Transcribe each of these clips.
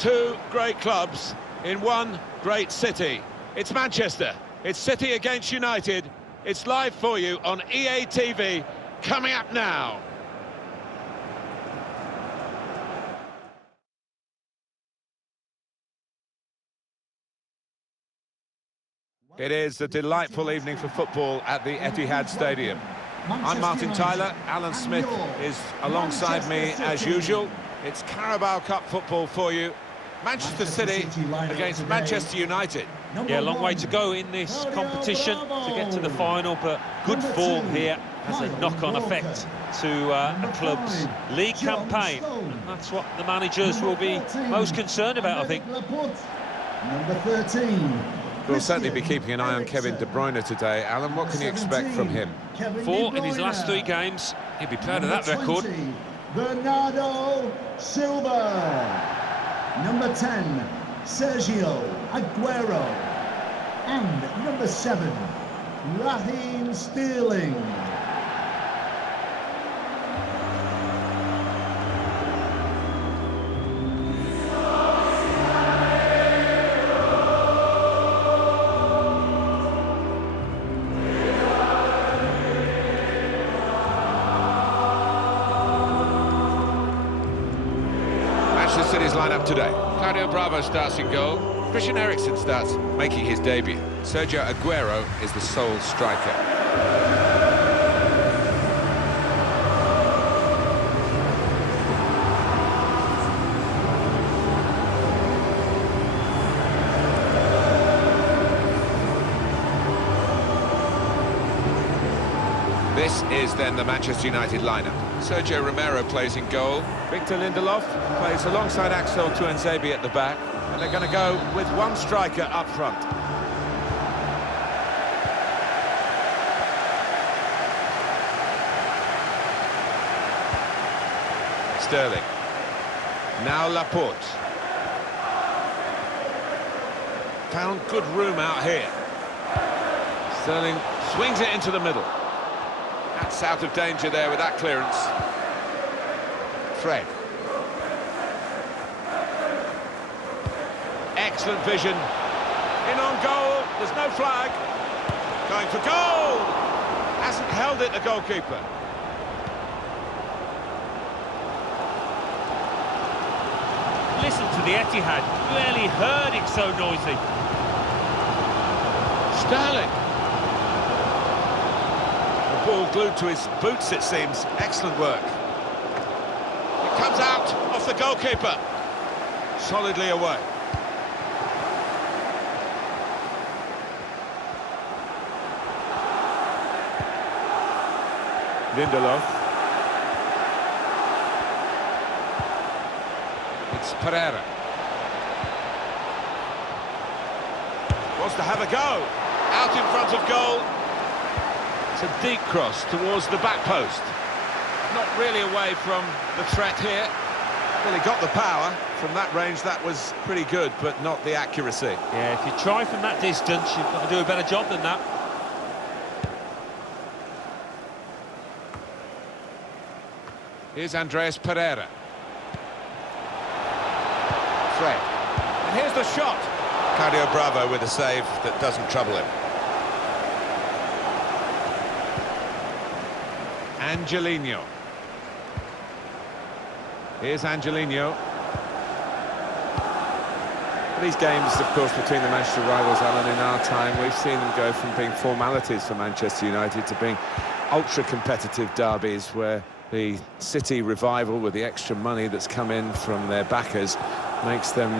Two great clubs in one great city. It's Manchester. It's City against United. It's live for you on EA TV, coming up now. It is a delightful evening for football at the Etihad Stadium. I'm Martin Tyler. Alan Smith is alongside me as usual. It's Carabao Cup football for you. Manchester City against Manchester United. Yeah, a long way to go in this competition to get to the final, but good form here has a knock-on effect to a club's league campaign. And that's what the managers will be most concerned about, I think. Number 13. We'll certainly be keeping an eye on Kevin De Bruyne today. Alan, what can you expect from him? 4 in his last 3 games. He'll be proud of that record. Bernardo Silva. Number 10, Sergio Aguero. And number 7, Raheem Sterling. City's lineup today. Claudio Bravo starts in goal. Christian Eriksen starts making his debut. Sergio Aguero is the sole striker. This is then the Manchester United lineup. Sergio Romero plays in goal. Victor Lindelof plays alongside Axel Tuanzebe at the back. And they're going to go with one striker up front. Sterling. Now Laporte. Found good room out here. Sterling swings it into the middle. That's out of danger there with that clearance. Fred. Excellent vision. In on goal. There's no flag. Going for goal. Hasn't held it, the goalkeeper. Listen to the Etihad. Barely heard it, so noisy. Sterling. Ball glued to his boots, it seems. Excellent work. It comes out off the goalkeeper. Solidly away. Lindelof. It's Pereira. Wants to have a go. Out in front of goal. It's a deep cross towards the back post. Not really away from the threat here. Well, he got the power. From that range, that was pretty good, but not the accuracy. Yeah, if you try from that distance, you've got to do a better job than that. Here's Andreas Pereira. Fred. And here's the shot. Claudio Bravo with a save that doesn't trouble him. Angelino. Here's Angelino. These games, of course, between the Manchester rivals, Alan, in our time, we've seen them go from being formalities for Manchester United to being ultra-competitive derbies where the City revival, with the extra money that's come in from their backers, makes them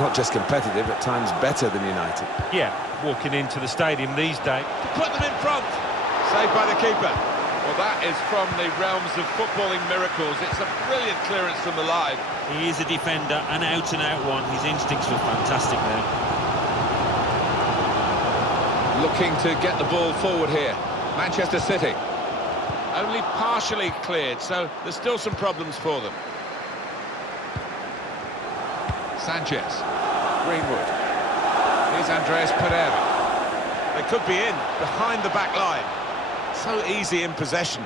not just competitive, at times better than United. Yeah, walking into the stadium these days. Put them in front. Saved by the keeper. Well, that is from the realms of footballing miracles. It's a brilliant clearance from the line. He is a defender, an out-and-out one. His instincts were fantastic there. Looking to get the ball forward here. Manchester City. Only partially cleared, so there's still some problems for them. Sanchez. Greenwood. Here's Andreas Pereira. They could be in, behind the back line. So easy in possession.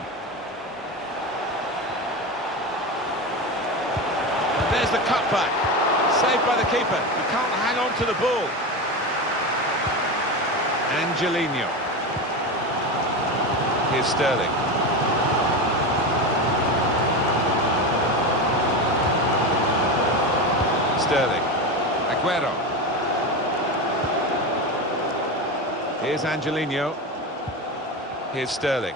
And there's the cutback. Saved by the keeper. He can't hang on to the ball. Angelino. Here's Sterling. Sterling. Aguero. Here's Angelino. Here's Sterling.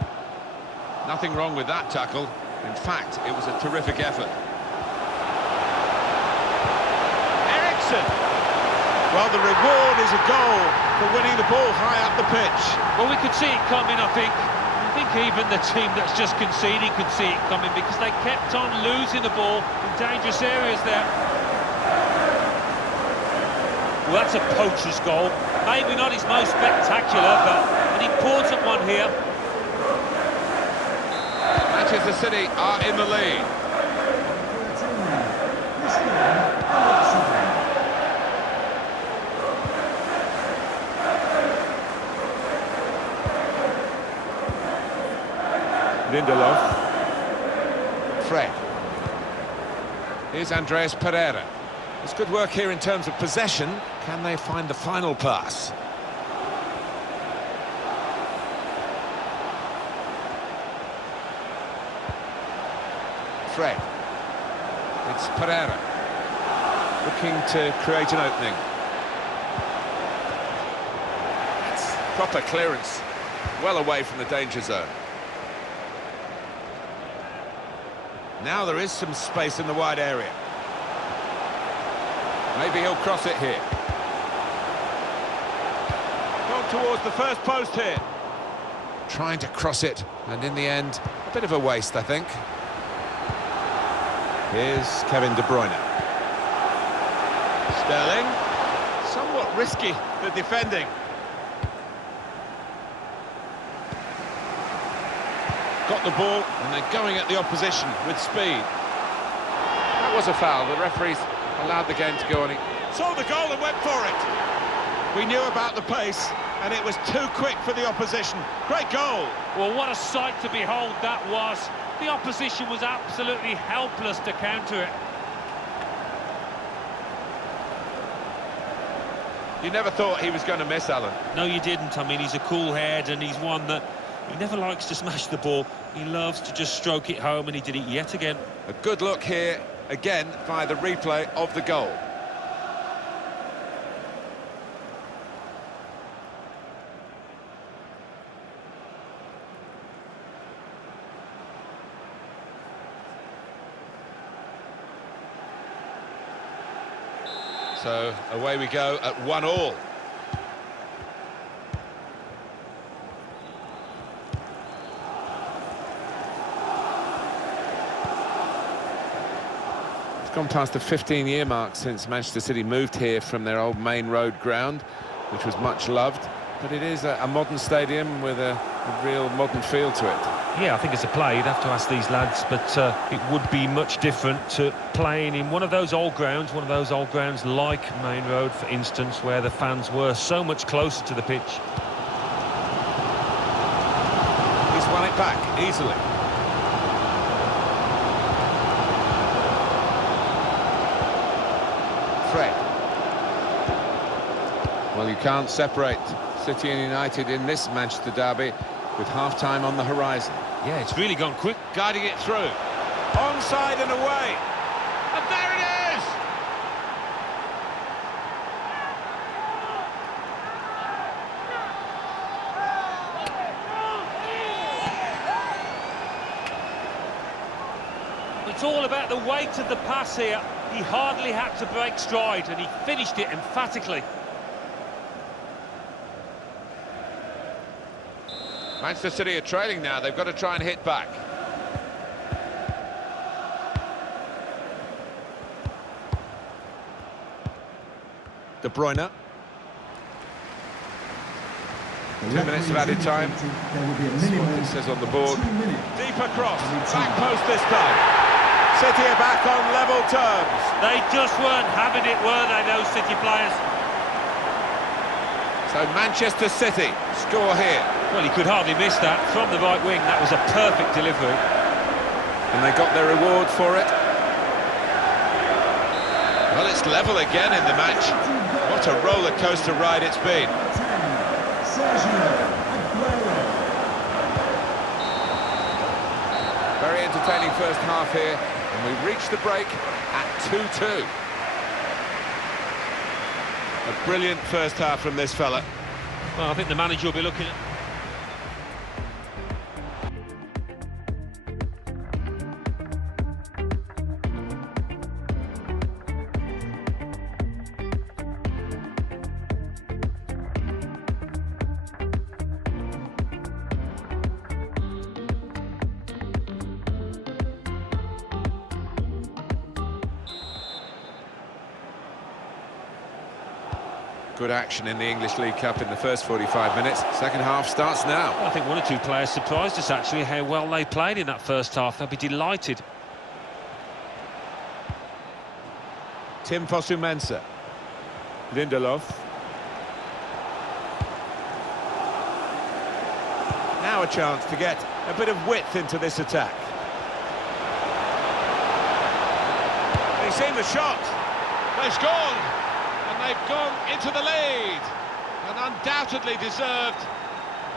Nothing wrong with that tackle. In fact, it was a terrific effort. Ericsson. Well, the reward is a goal for winning the ball high up the pitch. Well, we could see it coming, I think. I think even the team that's just conceded could see it coming because they kept on losing the ball in dangerous areas there. Well, that's a poacher's goal. Maybe not his most spectacular, but an important one here. Manchester City are in the lead. Lindelof. Fred. Here's Andreas Pereira. It's good work here in terms of possession. Can they find the final pass? Fred. It's Pereira. Looking to create an opening. That's proper clearance. Well away from the danger zone. Now there is some space in the wide area. Maybe he'll cross it here. Gone towards the first post here. Trying to cross it, and in the end, a bit of a waste, I think. Here's Kevin De Bruyne. Sterling. Somewhat risky, the defending. Got the ball, and they're going at the opposition with speed. That was a foul. The referees allowed the game to go on. He saw the goal and went for it. We knew about the pace, and it was too quick for the opposition. Great goal. Well, what a sight to behold that was. The opposition was absolutely helpless to counter it. You never thought he was going to miss, Alan. No, you didn't. I mean, he's a cool head, and he's one that he never likes to smash the ball. He loves to just stroke it home, and he did it yet again. A good look here, again, by the replay of the goal. So, away we go at 1-1. Gone past the 15-year mark since Manchester City moved here from their old Main Road ground, which was much loved, but it is a modern stadium with a real modern feel to it. Yeah, I think as a player you'd have to ask these lads, but it would be much different to playing in one of those old grounds like Main Road, for instance, where the fans were so much closer to the pitch. He's won it back easily. Fred. Well, you can't separate City and United in this Manchester derby with half-time on the horizon. Yeah, it's really gone quick. Guiding it through. Onside and away. And there it is! It's all about the weight of the pass here. He hardly had to break stride, and he finished it emphatically. Manchester City are trailing now. They've got to try and hit back. De Bruyne. 2 minutes of added time. That's what it says on the board. Deeper cross. Back post this time. City are back on level terms. They just weren't having it, were they, those City players? So Manchester City score here. Well, he could hardly miss that. From the right wing, that was a perfect delivery. And they got their reward for it. Well, it's level again in the match. What a roller coaster ride it's been. 10, Sergio Aguero. Very entertaining first half here, and we reach the break at 2-2. A brilliant first half from this fella. Well, I think the manager will be looking at... Good action in the English League Cup in the first 45 minutes. Second half starts now. I think one or two players surprised us, actually, how well they played in that first half. They'll be delighted. Tim Fosu-Mensah. Lindelof. Now a chance to get a bit of width into this attack. He's seen the shot. They've scored. And they've gone into the lead. And undoubtedly deserved.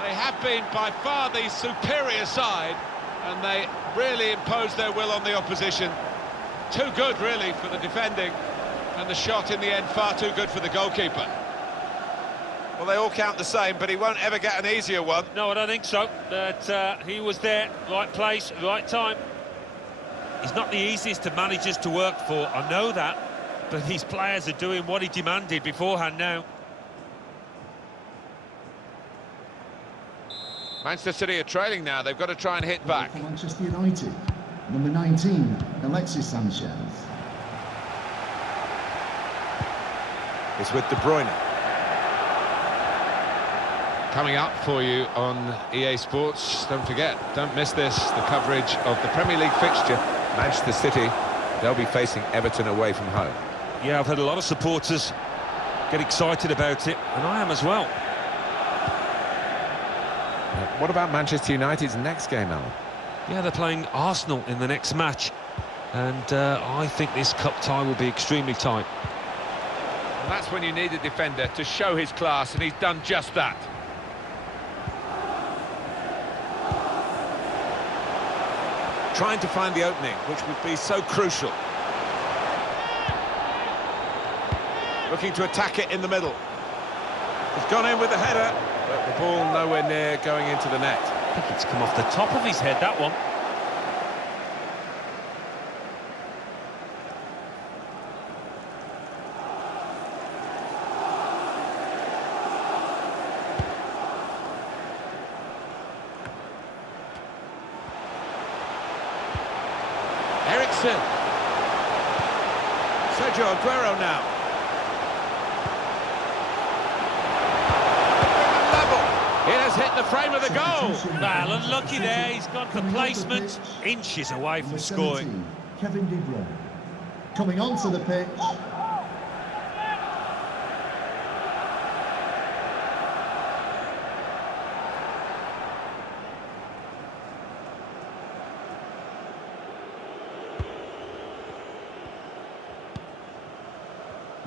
They have been by far the superior side. And they really imposed their will on the opposition. Too good, really, for the defending. And the shot in the end far too good for the goalkeeper. Well, they all count the same, but he won't ever get an easier one. No, I don't think so. But he was there, right place, right time. He's not the easiest of managers to work for, I know that. But these players are doing what he demanded beforehand now. Manchester City are trailing now. They've got to try and hit back. For Manchester United, number 19, Alexis Sanchez. It's with De Bruyne. Coming up for you on EA Sports, don't forget, don't miss this, the coverage of the Premier League fixture. Manchester City, they'll be facing Everton away from home. Yeah, I've had a lot of supporters get excited about it, and I am as well. What about Manchester United's next game, Alan? Yeah, they're playing Arsenal in the next match, and I think this cup tie will be extremely tight. And that's when you need a defender to show his class, and he's done just that. Trying to find the opening, which would be so crucial. Looking to attack it in the middle. He's gone in with the header, but the ball nowhere near going into the net. I think it's come off the top of his head, that one. Eriksen. Sergio Aguero now. Level. It has hit the frame of the goal. Well, unlucky there. He's got the placement inches away from scoring. Kevin De Bruyne. Coming onto the pitch.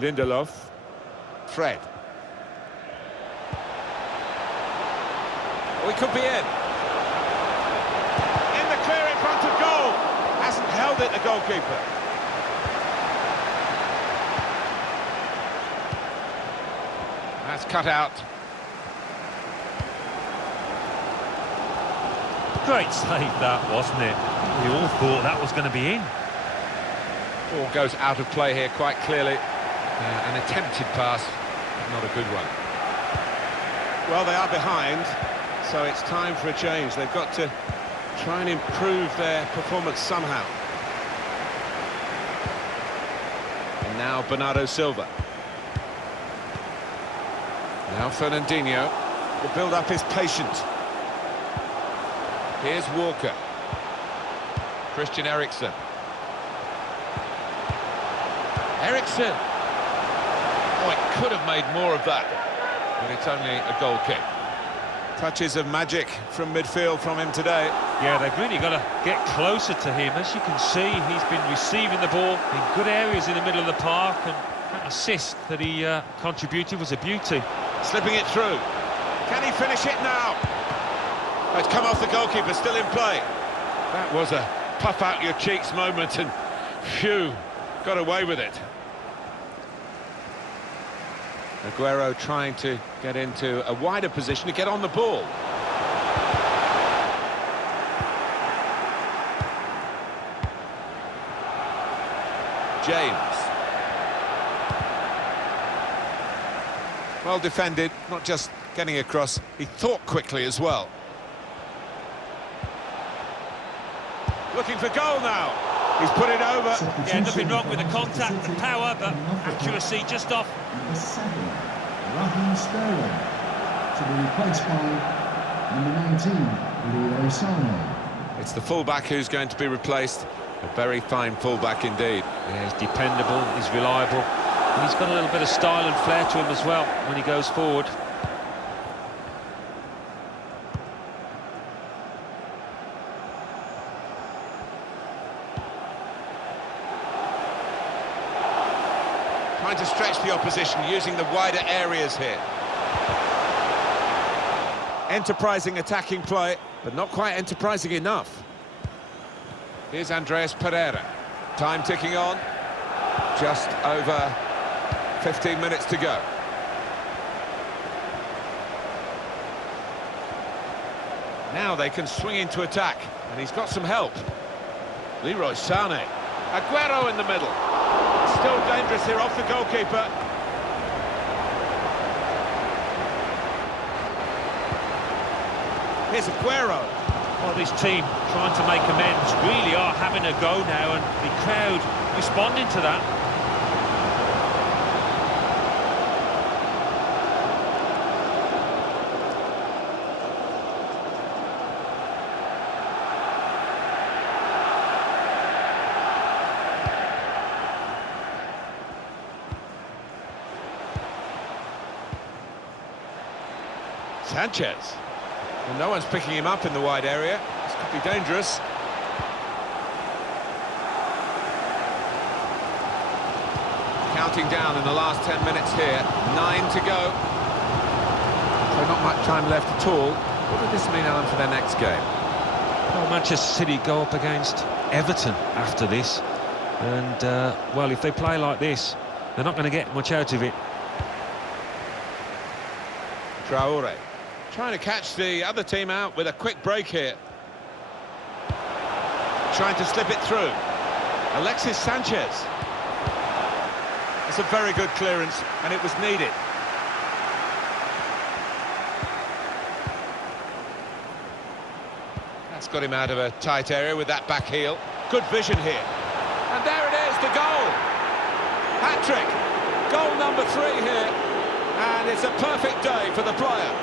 Lindelof. Fred. We could be in. In the clear in front of goal. Hasn't held it, the goalkeeper. That's cut out. Great save that, wasn't it? We all thought that was going to be in. Ball goes out of play here quite clearly. An attempted pass, not a good one. Well, they are behind, so it's time for a change. They've got to try and improve their performance somehow. And now Bernardo Silva. Now Fernandinho. The build-up is patient. Here's Walker. Christian Eriksen. Eriksen. Oh, it could have made more of that, but it's only a goal kick. Touches of magic from midfield from him today. Yeah, they've really got to get closer to him. As you can see, he's been receiving the ball in good areas in the middle of the park, and that assist that he contributed was a beauty. Slipping it through. Can he finish it now? It's come off the goalkeeper, still in play. That was a puff out your cheeks moment, and phew, got away with it. Aguero trying to get into a wider position to get on the ball. James. Well defended, not just getting across, he thought quickly as well. Looking for goal now. He's put it over. Yeah, nothing wrong with the contact, the power, but accuracy just off. Number 7, Raheem Sterling, to be replaced by number 19, Leroy Sané. It's the fullback who's going to be replaced. A very fine fullback indeed. Yeah, he's dependable, he's reliable, and he's got a little bit of style and flair to him as well when he goes forward. Trying to stretch the opposition, using the wider areas here. Enterprising attacking play, but not quite enterprising enough. Here's Andreas Pereira. Time ticking on. Just over 15 minutes to go. Now they can swing into attack, and he's got some help. Leroy Sané. Aguero in the middle. Still dangerous here off the goalkeeper. Here's Aguero. Well, this team trying to make amends really are having a go now, and the crowd responding to that. Sanchez. Well, no one's picking him up in the wide area. This could be dangerous. Counting down in the last 10 minutes here. 9 to go. So not much time left at all. What does this mean, Alan, for their next game? Well, Manchester City go up against Everton after this. And, well, if they play like this, they're not going to get much out of it. Traore. Trying to catch the other team out with a quick break here. Trying to slip it through. Alexis Sanchez. It's a very good clearance, and it was needed. That's got him out of a tight area with that back heel. Good vision here. And there it is, the goal. Hat-trick. Goal number 3 here. And it's a perfect day for the player.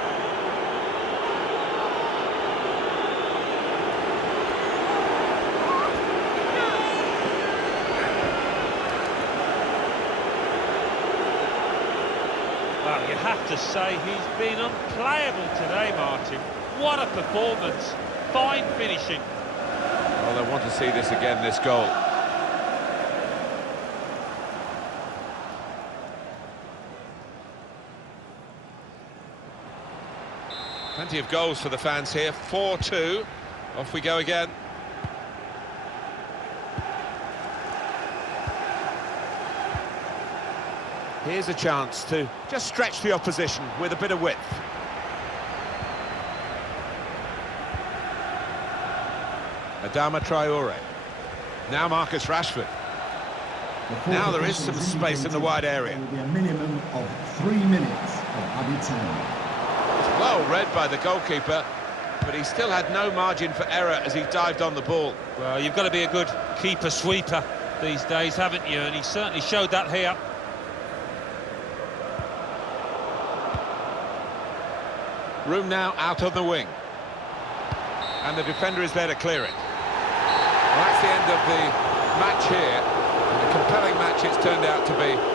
Well, you have to say he's been unplayable today, Martin. What a performance. Fine finishing. Well, I want to see this again, this goal. Plenty of goals for the fans here. 4-2. Off we go again. Here's a chance to just stretch the opposition with a bit of width. Adama Traore. Now Marcus Rashford. Now there is some space in the wide area. There will be a minimum of 3 minutes of added time. Well read by the goalkeeper, but he still had no margin for error as he dived on the ball. Well, you've got to be a good keeper-sweeper these days, haven't you? And he certainly showed that here. Room now out on the wing. And the defender is there to clear it. Well, that's the end of the match here. And a compelling match it's turned out to be.